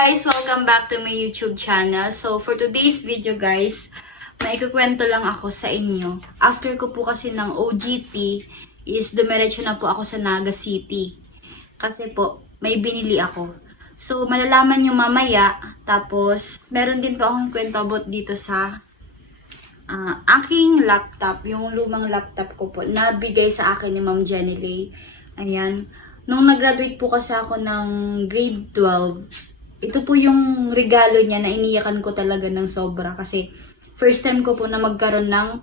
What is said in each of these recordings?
guys! Welcome back to my YouTube channel. So, for today's video guys, may ikukwento lang ako sa inyo. After ko po kasi ng OJT, is dumiretso na po ako sa Naga City. Kasi po, may binili ako. So, malalaman nyo mamaya. Tapos, meron din po akong kwento about dito sa aking laptop. Yung lumang laptop ko po, nabigay sa akin ni Ma'am Jenny Lay. Ayan. Nung nag-graduate po kasi ako ng grade 12, ito po yung regalo niya na iniyakan ko talaga ng sobra. Kasi first time ko po na magkaroon ng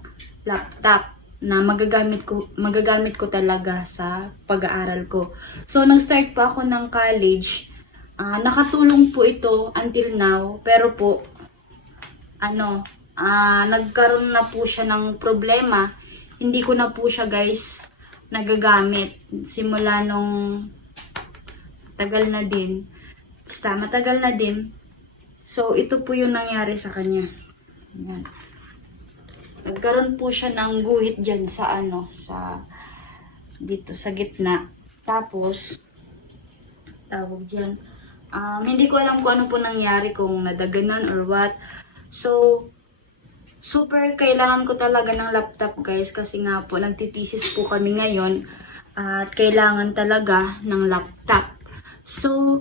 laptop na magagamit ko talaga sa pag-aaral ko. So, nag-start po ako ng college. Nakatulong po ito until now. Pero po, nagkaroon na po siya ng problema. Hindi ko na po siya guys nagagamit. Simula nung tagal na din. Basta matagal na din. So, ito po yung nangyari sa kanya. Ayan. Nagkaroon po siya ng guhit dyan sa dito sa gitna. Tapos, tawag dyan. Hindi ko alam kung ano po nangyari, kung nadaganan or what. So, super kailangan ko talaga ng laptop guys. Kasi nga po, nagtitisis po kami ngayon. At kailangan talaga ng laptop. So,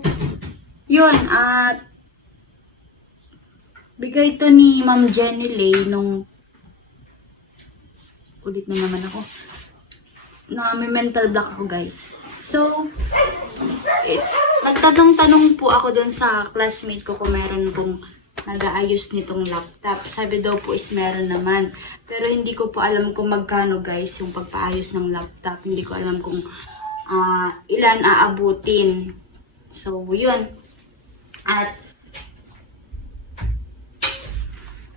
yun, bigay to ni Ma'am Jenny Lay nung, ulit na naman ako, na may mental block ako guys. So, nagtanong-tanong po ako dun sa classmate ko kung meron pong nag-aayos nitong laptop. Sabi daw po is meron naman. Pero hindi ko po alam kung magkano guys yung pagpaayos ng laptop. Hindi ko alam kung ilan aabutin. So, yun.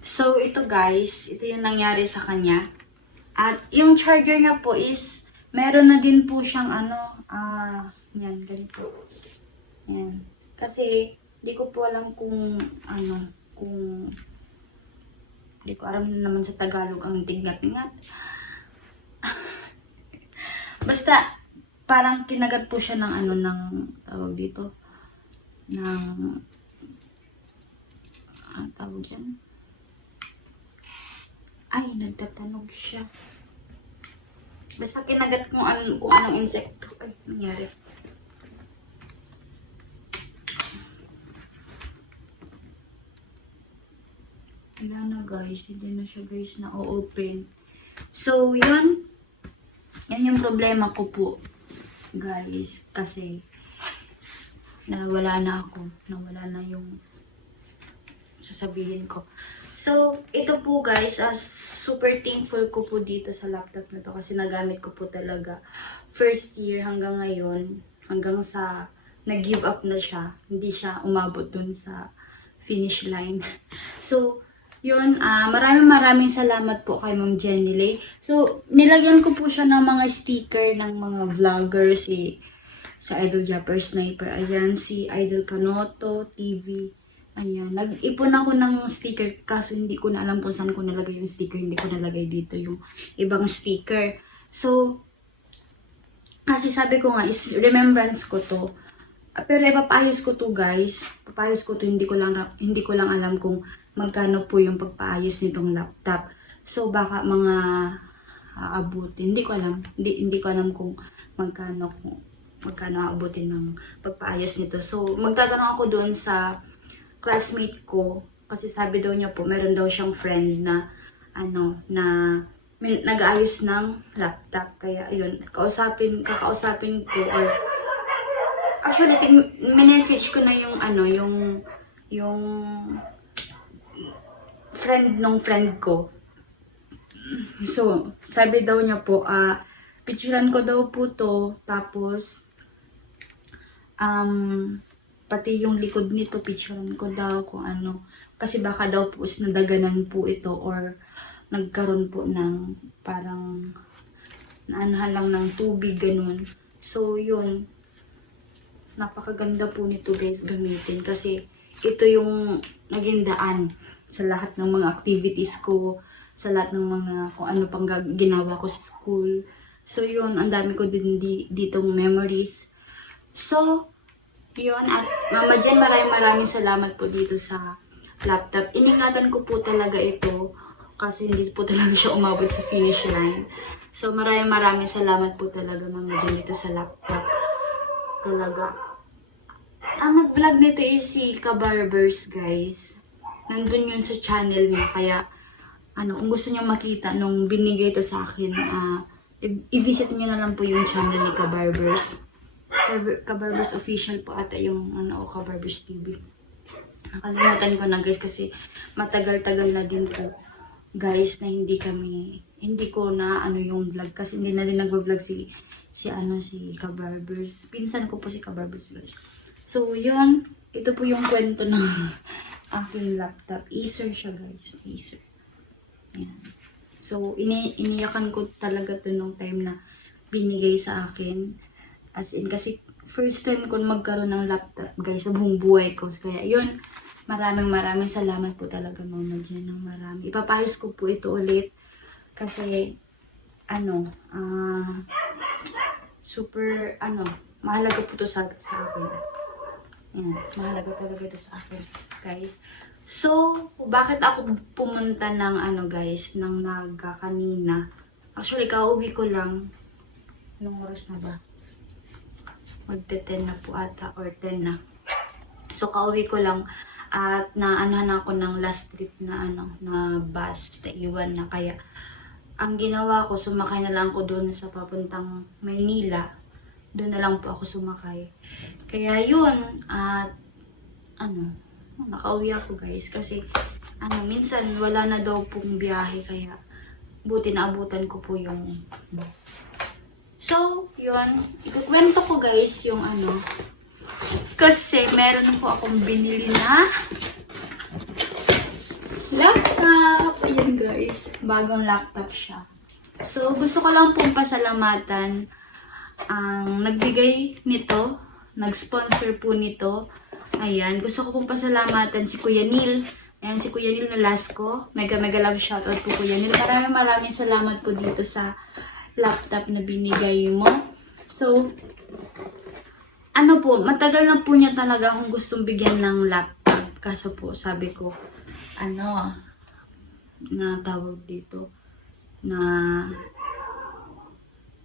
So, ito guys, ito yung nangyari sa kanya. At yung charger niya po is, meron na din po siyang yan, ganito. Yan. Kasi, di ko po alam kung, di ko alam naman sa Tagalog ang tignat-ngat. Basta, parang kinagat po siya ng tawag dito, tawag yan. Ay, nagtatanog siya. Basta kinagat kung anong insekto. Ay, nangyari. Wala na guys. Hindi na siya guys na o-open. So, yun. Yan yung problema ko po. Guys. Kasi, nawala na ako. Nawala na yung sasabihin ko. So, ito po guys, super thankful ko po dito sa laptop na to kasi nagamit ko po talaga first year hanggang ngayon, hanggang sa nag-give up na siya. Hindi siya umabot dun sa finish line. So, yun, maraming salamat po kay Ma'am Jenny Lay. So, nilagyan ko po siya ng mga sticker ng mga vloggers, sa Idol Japper Sniper, ayan, si Idol Kanoto TV. Ayan, nag-ipon ako ng sticker kaso hindi ko na alam kung saan ko nalagay yung sticker. Hindi ko nalagay dito yung ibang sticker. So, kasi sabi ko nga is remembrance ko to. Pero ipapayos ko to guys. Papayos ko to, hindi ko lang alam kung magkano po yung pagpaayos nitong laptop. So, baka mga aabutin. Hindi ko alam. Hindi ko alam kung magkano aabutin ng pagpaayos nito. So, magtatanong ako doon sa classmate ko, kasi sabi daw niya po, meron daw siyang friend na, nag-aayos ng laptop. Kaya, ayun, kakausapin ko, or, actually, minessage ko na yung friend nung friend ko. So, sabi daw niya po, picturean ko daw po to, tapos, pati yung likod nito, picturean ko daw kung ano. Kasi baka daw po is nadaganan po ito or nagkaroon po ng parang naanahan lang ng tubig, ganun. So, yun. Napakaganda po nito guys gamitin. Kasi ito yung naging daan sa lahat ng mga activities ko, sa lahat ng mga kung ano pang ginawa ko sa school. So, yun. Ang dami ko din ditong memories. So, yun, at Mama Jen, maraming salamat po dito sa laptop. Iningatan ko po talaga ito kasi hindi po talaga siya umabot sa finish line. So, maraming salamat po talaga, Mama Jen, dito sa laptop. Talaga. Ang nag-vlog nito is si Kabarbers, guys. Nandun yun sa channel niya, kaya kung gusto niyo makita nung binigay ito sa akin, i-visit niyo na lang po yung channel ni Kabarbers. Kabarbers Official po ata yung Kabarbers TV. Nakalimutan ko na, guys, kasi matagal-tagal na din po, guys, na hindi ko na yung vlog kasi hindi na din nagvo-vlog si Kabarbers. Pinsan ko po si Kabarbers, guys. So, yun, ito po yung kwento ng aking laptop. Acer siya, guys. Acer. Ayan. So, iniyakan ko talaga to nung time na binigay sa akin. As in, kasi first time ko magkaroon ng laptop, guys, sa buong buhay ko. Kaya, yun, maraming salamat po talaga, Mama Jen, ng marami. Ipapahis ko po ito ulit. Kasi, super, mahalaga po ito sa akin. Ayan, mahalaga talaga ito sa akin, guys. So, bakit ako pumunta ng guys, ng Naga kanina? Actually, kauwi ko lang. Anong oras na ba? Magte-10 na po ata, or 10 na. So, kauwi ko lang at naanahan ako ng last trip na na bus, naiwan na. Kaya, ang ginawa ko, sumakay na lang ako doon sa papuntang Maynila. Doon na lang po ako sumakay. Kaya yun, at nakauwi ako, guys, kasi minsan wala na daw pong biyahe, kaya buti naabutan ko po yung bus. So, yun, ikukwento ko, guys, yung kasi meron po akong binili na laptop. Ayun, guys, bagong laptop siya. So, gusto ko lang pong pasalamatan ang nagbigay nito, nag-sponsor po nito. Ayan, gusto ko pong pasalamatan si Kuya Neil. Ayan, si Kuya Neil Nolasco. Mega love shoutout po, Kuya Neil. Maraming salamat po dito sa laptop na binigay mo. So, matagal na po niya talaga akong gustong bigyan ng laptop. Kaso po, sabi ko, na tawag dito, na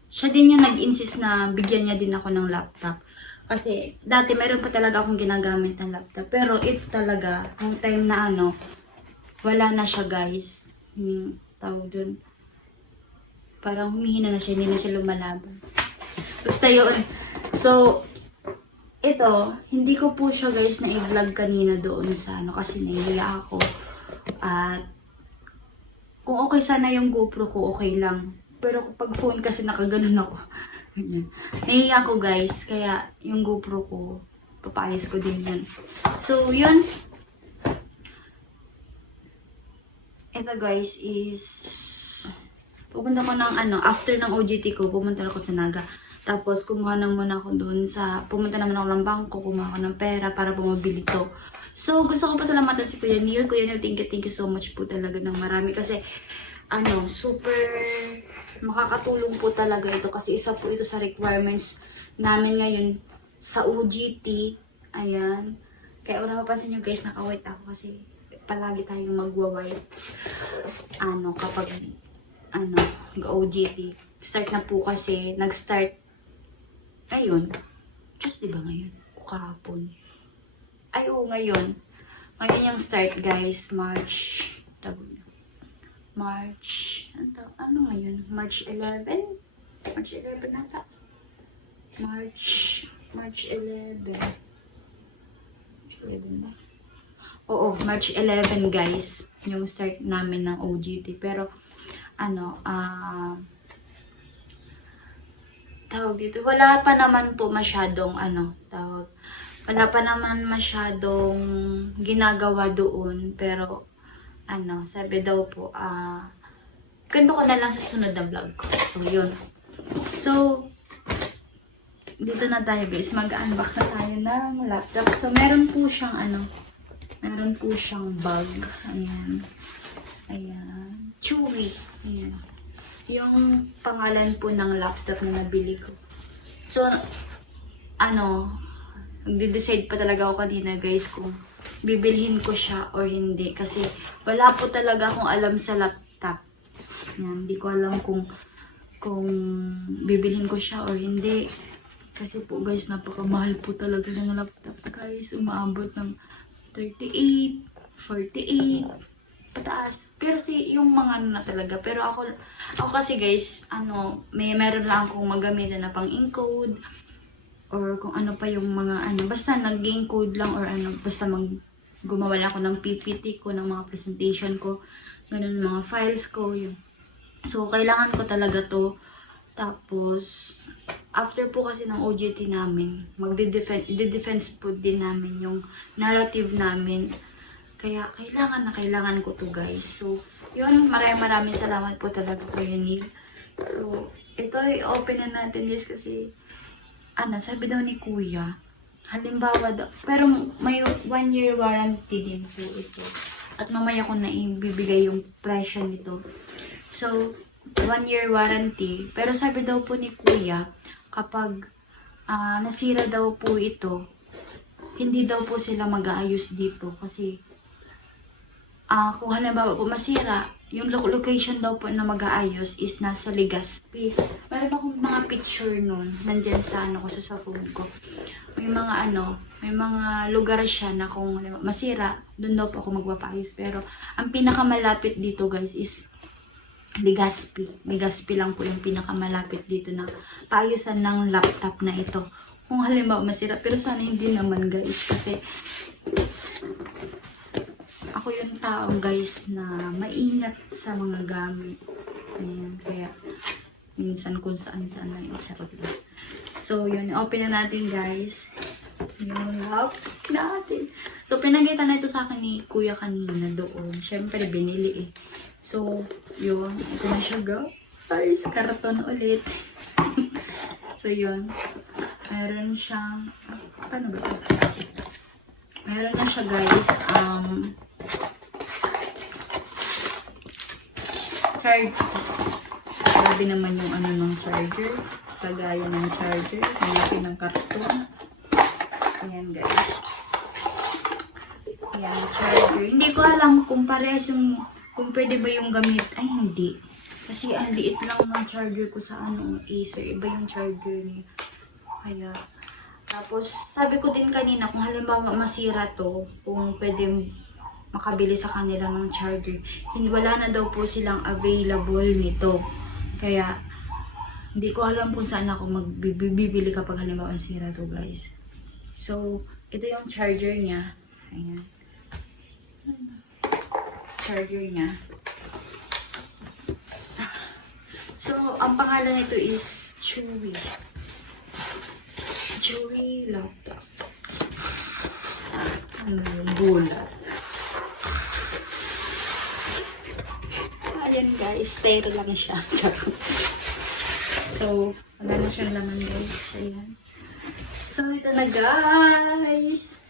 siya din yung nag-insist na bigyan niya din ako ng laptop. Kasi, dati meron pa talaga akong ginagamit ng laptop. Pero ito talaga, yung time na wala na siya, guys. Tawag dun. Parang humihina na siya, hindi na siya lumalaban. Basta yun. So, ito, hindi ko po siya, guys, na i-vlog kanina doon sa kasi nahiya ako. At, kung okay sana yung GoPro ko, okay lang. Pero pag phone kasi nakaganon ako. Nahiya ko, guys, kaya yung GoPro ko, papayos ko din yan. So, yun. Ito, guys, is pupunta ko ng after ng OJT ko, pumunta ako sa Naga. Tapos, kumuha na muna ako doon pumunta naman ako ng bangko, kumuha ako ng pera para bumabili to. So, gusto ko pasalamatan si Kuya Neil. Kuya Neil, thank you so much po talaga ng marami. Kasi, super makakatulong po talaga ito kasi isa po ito sa requirements namin ngayon sa OJT. Ayan. Kaya kung napapansin nyo, guys, naka-white ako kasi palagi tayong magwa-white. Kapag OJT. Start na po kasi, nag-start ngayon. Diyos, diba ngayon? Kahapon. Ay, oo, ngayon. Ngayon yung start, guys. March. Ano ngayon? March 11? March 11 nata. March 11. March 11 ba? Oo, March 11, guys. Yung start namin ng OJT. Pero, tawag dito, wala pa naman po masyadong, wala pa naman masyadong ginagawa doon. Pero, sabi daw po, ganito ko na lang sa sunod na vlog ko. So, yun. So, dito na tayo, guys. Mag-unbox na tayo ng laptop. So, meron po siyang, meron po siyang bag. Ayan. Ayan. Chewy. Ayan. Yung pangalan po ng laptop na nabili ko. So, Nagde-decide pa talaga ako kanina guys kung bibilhin ko siya or hindi. Kasi wala po talaga akong alam sa laptop. Yan, hindi ko alam kung bibilhin ko siya or hindi. Kasi po guys, napakamahal po talaga ng laptop guys. Umaabot ng 38, 48, pataas. Pero yung mga ano na talaga. Pero ako kasi guys, meron lang akong magamitan na pang encode or kung ano pa yung mga basta nag-encode lang or basta gumawa lang ako ng PPT ko, ng mga presentation ko, ganun, mga files ko, yun. So, kailangan ko talaga to. Tapos, after po kasi ng OJT namin, i-defense po din namin yung narrative namin. Kaya, kailangan ko to guys. So, yun, maraming salamat po talaga Kuya Neil. So, ito, i-open na natin guys kasi, sabi daw ni Kuya, halimbawa daw, pero may 1 year warranty din po ito. At mamaya ko na ibibigay yung presyo nito. So, 1 year warranty. Pero sabi daw po ni Kuya, kapag nasira daw po ito, hindi daw po sila mag-aayos dito. Kasi, kung halimbawa po masira, yung location daw po na mag-aayos is nasa Legazpi. Meron akong mga picture nun, nandyan sa ko sa phone ko. May mga lugar siya na kung masira, doon daw po ako magpapaayos. Pero, ang pinakamalapit dito guys is Legazpi. Legazpi lang po yung pinakamalapit dito na paayusan ng laptop na ito. Kung halimbawa masira, pero sana hindi naman guys. Kasi, ako yung taong guys na maingat sa mga gamit. Ayan, kaya minsan kung saan lang isarot lang. So, yun. Open na natin guys. Yung laptop natin. So, pinagita na ito sa akin ni Kuya kanina doon. Siyempre, binili eh. So, yun. Ito na siya guys. Karton ulit. So, yun. Meron siyang, paano ba ito? Meron na siya guys. Charge. Grabe naman yung ng charger. Kagaya ng charger. Ang laki ng karton. Ayan guys. Ayan, charger. Hindi ko alam kung parehas yung, kung pwede ba yung gamit. Ay, hindi. Kasi ang liit lang ng charger ko sa Acer. Iba yung charger niya. Kaya, tapos, sabi ko din kanina, kung halimbawa masira to, kung pwede makabili sa kanila ng charger, wala na daw po silang available nito. Kaya, hindi ko alam kung saan ako magbibili kapag halimbawa sira to guys. So, ito yung charger niya. Ayan. Charger niya. So, ang pangalan nito is Chewy. Chewy laptop. Ano yung bulat? Ayan guys, stereo lang siya. So, wala na siyang laman guys. Ayan. So, ito na guys.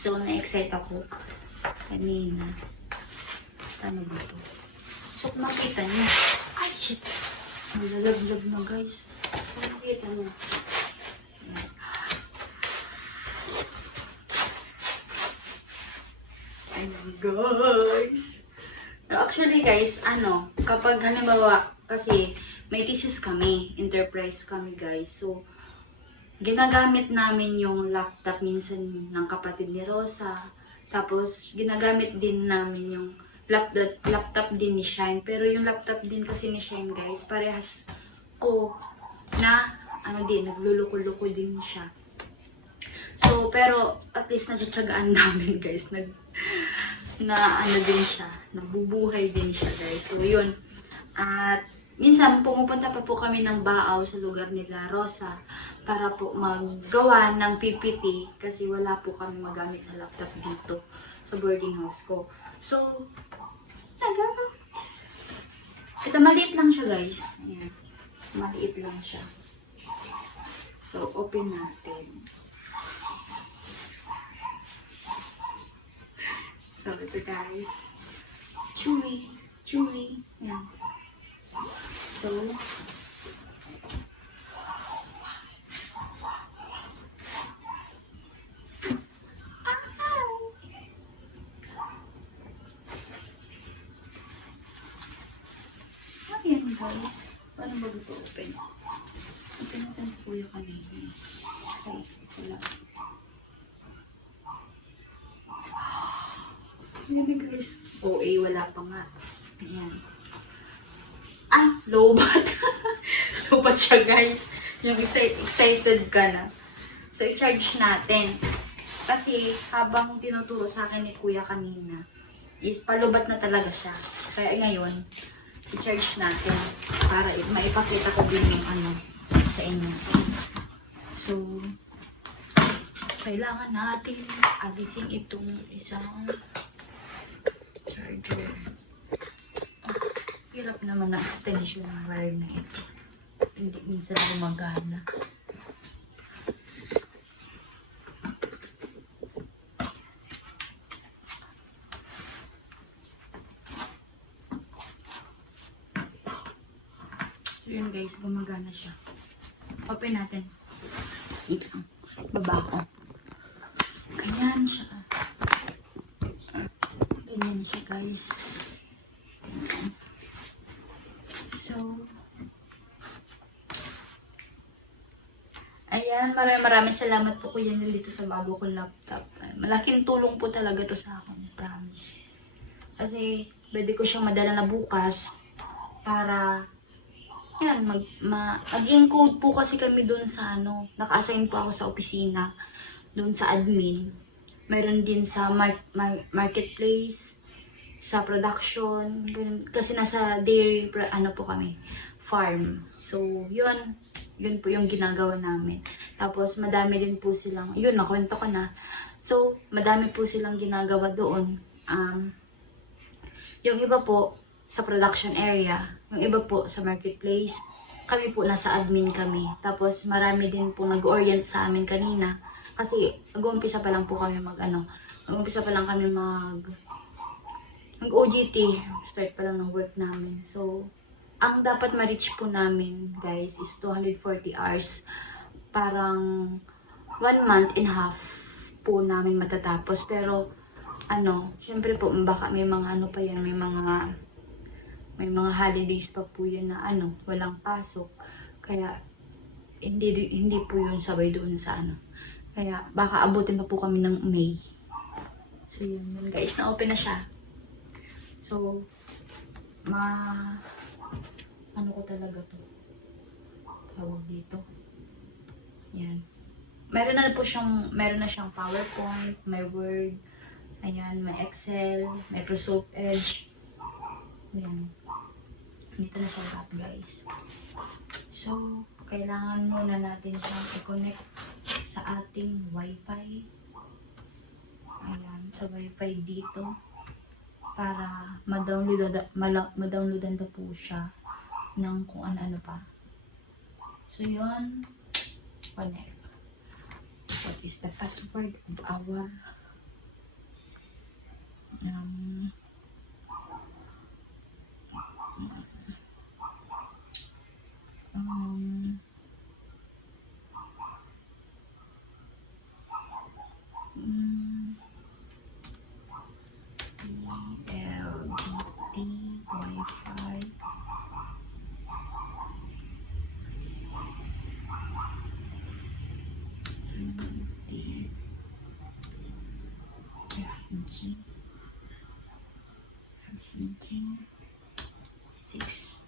So, na-excite ako kanina. Ano ba ito? So, makita niyo. Ay, shit. Malalaglag na guys. So, makita niyo. Ayan guys. Actually guys, kapag halimbawa, kasi may thesis kami, enterprise kami guys. So, ginagamit namin yung laptop minsan ng kapatid ni Rosa. Tapos, ginagamit din namin yung laptop din ni Shine. Pero yung laptop din kasi ni Shine guys, parehas ko na, nagluluko-luko din siya. So, pero at least natutsagaan namin guys. Din siya. Nabubuhay din siya guys. So, yun. At, minsan, pumupunta pa po kami ng Baaw sa lugar nila Rosa para po maggawa ng PPT kasi wala po kami magamit na laptop dito sa boarding house ko. So, ito maliit lang siya guys. Ayan. Maliit lang siya. So, open natin. So, ito guys. Chewy. Chewy. Ayan. So, guys. Paano ba ito open? Open natin po kuya kanina. Okay, sila. Ayan guys. OA, wala pa nga. Ayan. Ah, lowbat. Lowbat siya guys. Yung excited ka na. So, i-charge natin. Kasi, habang tinuturo sa akin ni kuya kanina, is palubat na talaga siya. Kaya ngayon, i-charge natin para maipakita ko din yung ano sa inyo. So, kailangan natin alisin itong isang charger. Oh, hirap naman ang extension ng wire na ito. Hindi minsan gumagana. So yun guys, gumagana siya. Open natin. Wait lang. Baba ko. Ganyan siya. Ganyan siya guys. Ganyan. So, ayan, maraming salamat po kuya Nel dito sa bago kong laptop. Malaking tulong po talaga to sa akin, promise. Kasi, pwede ko siyang madala na bukas para, yan, mag-encode po kasi kami dun sa ano, naka-assign po ako sa opisina, dun sa admin. Meron din sa marketplace, sa production, ganun. Kasi nasa dairy, ano po kami, farm. So, yun po yung ginagawa namin. Tapos, madami din po silang, yun, nakwento ko na. So, madami po silang ginagawa doon. Yung iba po, sa production area. Yung iba po, sa marketplace. Kami po, nasa admin kami. Tapos, marami din po nag-orient sa amin kanina. Kasi, nag-uumpisa pa lang po kami nag-uumpisa pa lang kami mag-OJT. Start pa lang ng work namin. So, ang dapat ma-reach po namin, guys, is 240 hours. Parang 1 month and a half po namin matatapos. Pero, syempre po, baka may mga pa yan, may mga holidays pa po yan na walang pasok. Kaya, hindi po yun sabay doon sa Kaya, baka abutin pa po kami ng May. So, yun guys, na-open na siya. So, ano ko talaga to? Tawag dito. Yan. Meron na siyang PowerPoint, may Word, ayan, may Excel, Microsoft Edge. Yan. Dito na siya lahat, guys. So, kailangan muna natin siyang i-connect sa ating Wi-Fi. Ayan, sa Wi-Fi dito. Para ma-downloadan na po siya ng kung ano-ano pa. So, yun. Connect. What is the password of our Wi-Fi. FG 6.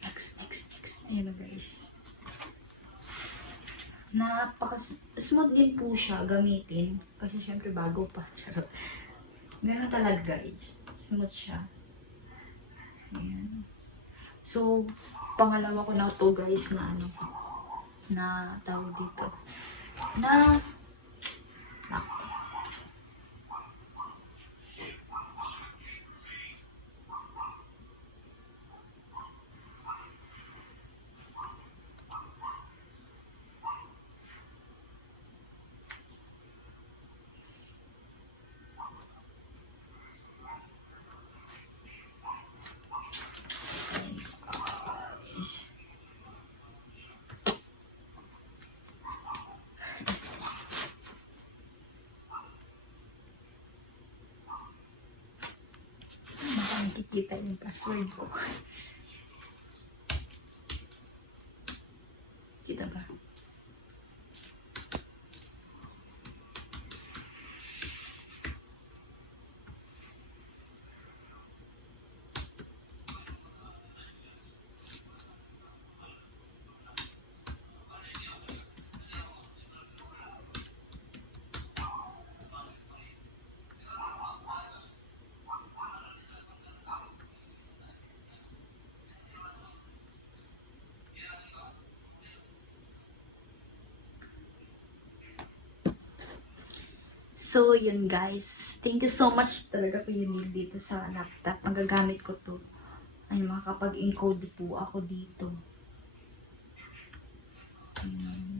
Next. Ayan na guys. Napaka-smooth din po siya gamitin. Kasi syempre bago pa. Gano'n talaga guys. Smooth siya. Ayan. So, pangalawa ko na to guys na tawag dito. Na password ko. Kita ba? So, yun guys. Thank you so much talaga po yun dito sa laptop. Magagamit ko to. Ay, makakapag-encode po ako dito.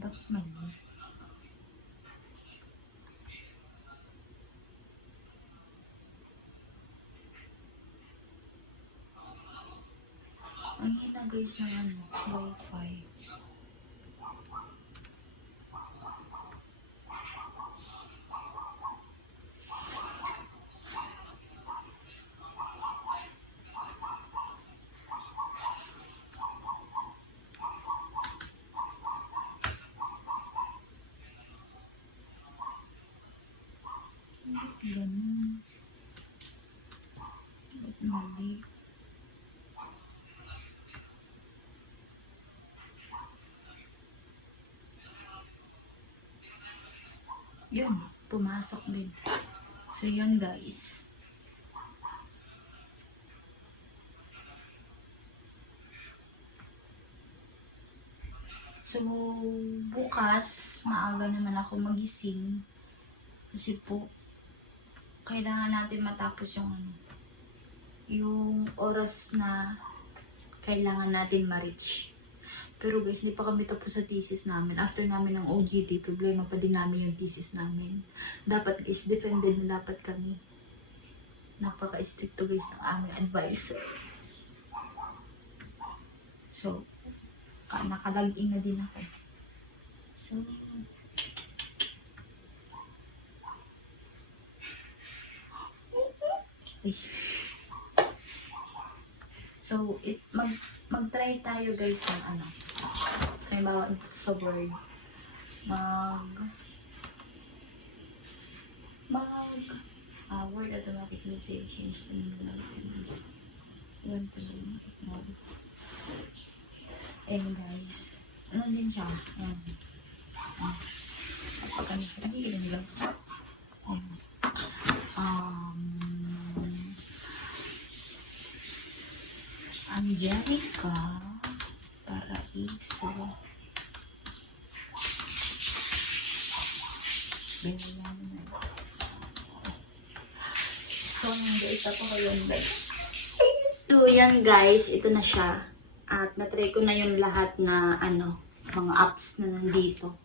Ba't man yun? Ang hina guys ng Wi-Fi. Ganun. Ba't mali? Yun, pumasok din. So, yun guys. So, bukas, maaga naman ako magising. Kasi po, kailangan natin matapos yung oras na kailangan natin ma-reach. Pero guys, hindi pa kami tapos sa thesis namin. After namin ng OJT, problema pa din namin yung thesis namin. Dapat guys, defended na dapat kami. Napaka-stricto guys ng aming advisor. So, nakalag-in na din ako. So, so mag-try tayo guys ng halimbawa sa Word, Word automatically save change to and guys, ano din siya, kapag hindi guys, Angelica Paraiso. So, guys, ako kayo guys. So, yan guys, ito na siya. At natry ko na yung lahat na mga apps na nandito.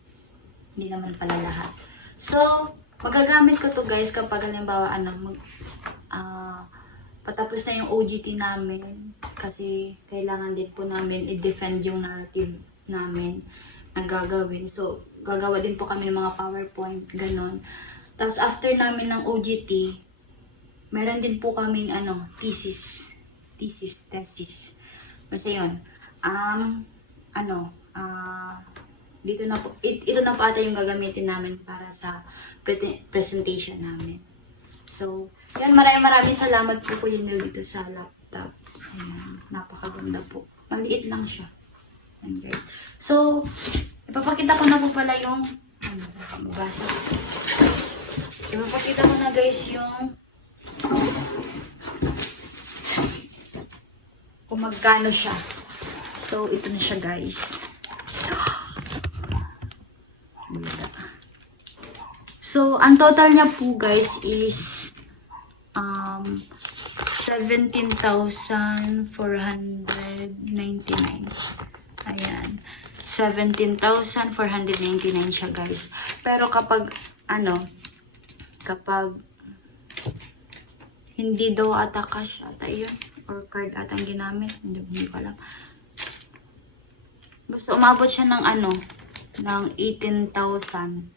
Hindi naman pala lahat. So, magagamit ko to guys kapag halimbawa patapos na yung OJT namin kasi kailangan din po namin i-defend yung narrative namin na gagawin. So, gagawa din po kami ng mga PowerPoint, ganun. Tapos, after namin ng OJT, meron din po kaming thesis. Kasi yun, dito na po, ito na po ata yung gagamitin namin para sa presentation namin. So, yan, maraming salamat po Kuya Neil dito sa laptop. Ayan, napakaganda po. Maliit lang siya. Ayan, guys. So, ipapakita ko na po pala yung, mabasa. Ipapakita ko na guys yung, kung magkano siya. So, ito na siya guys. So, ang total niya po guys is 17,499. Ayan. 17,499 siya guys. Pero kapag kapag hindi daw ata cash ata yun or card ata ang ginamit, hindi ko alam. Basta umabot siya ng ng 18,000.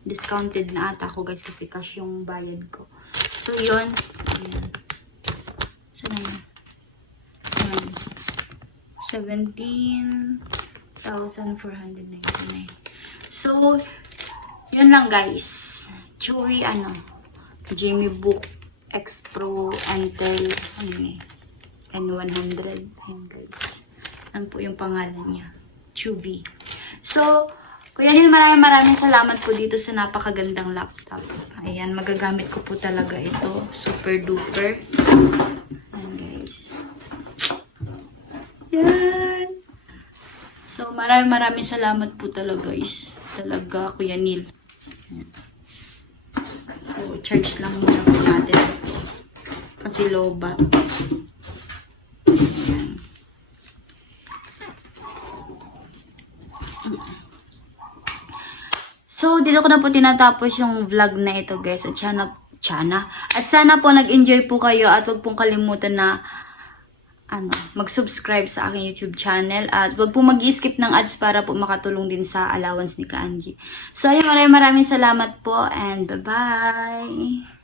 Discounted na ata ako guys kasi cash yung bayad ko. So yun. Ayan. So, 17,499. So, yun lang guys. Chewy, Jamie Book X Pro Intel, N100. Ayan guys. Ano po yung pangalan niya? Chewy. So, Kuya Neil, maraming salamat po dito sa napakagandang laptop. Ayan, magagamit ko po talaga ito. Super duper. Ayan guys. Yan. So, maraming salamat po talaga guys. Talaga, Kuya Neil. Ayan. So, charge lang muna po natin ito. Kasi low bat. Ayan. So, dito ko na po tinatapos yung vlog na ito guys. At sana po nag-enjoy po kayo at wag pong kalimutan na mag-subscribe sa aking YouTube channel at wag po mag-skip ng ads para po makatulong din sa allowance ni Ka Angie. So, ayun, maraming salamat po and bye-bye!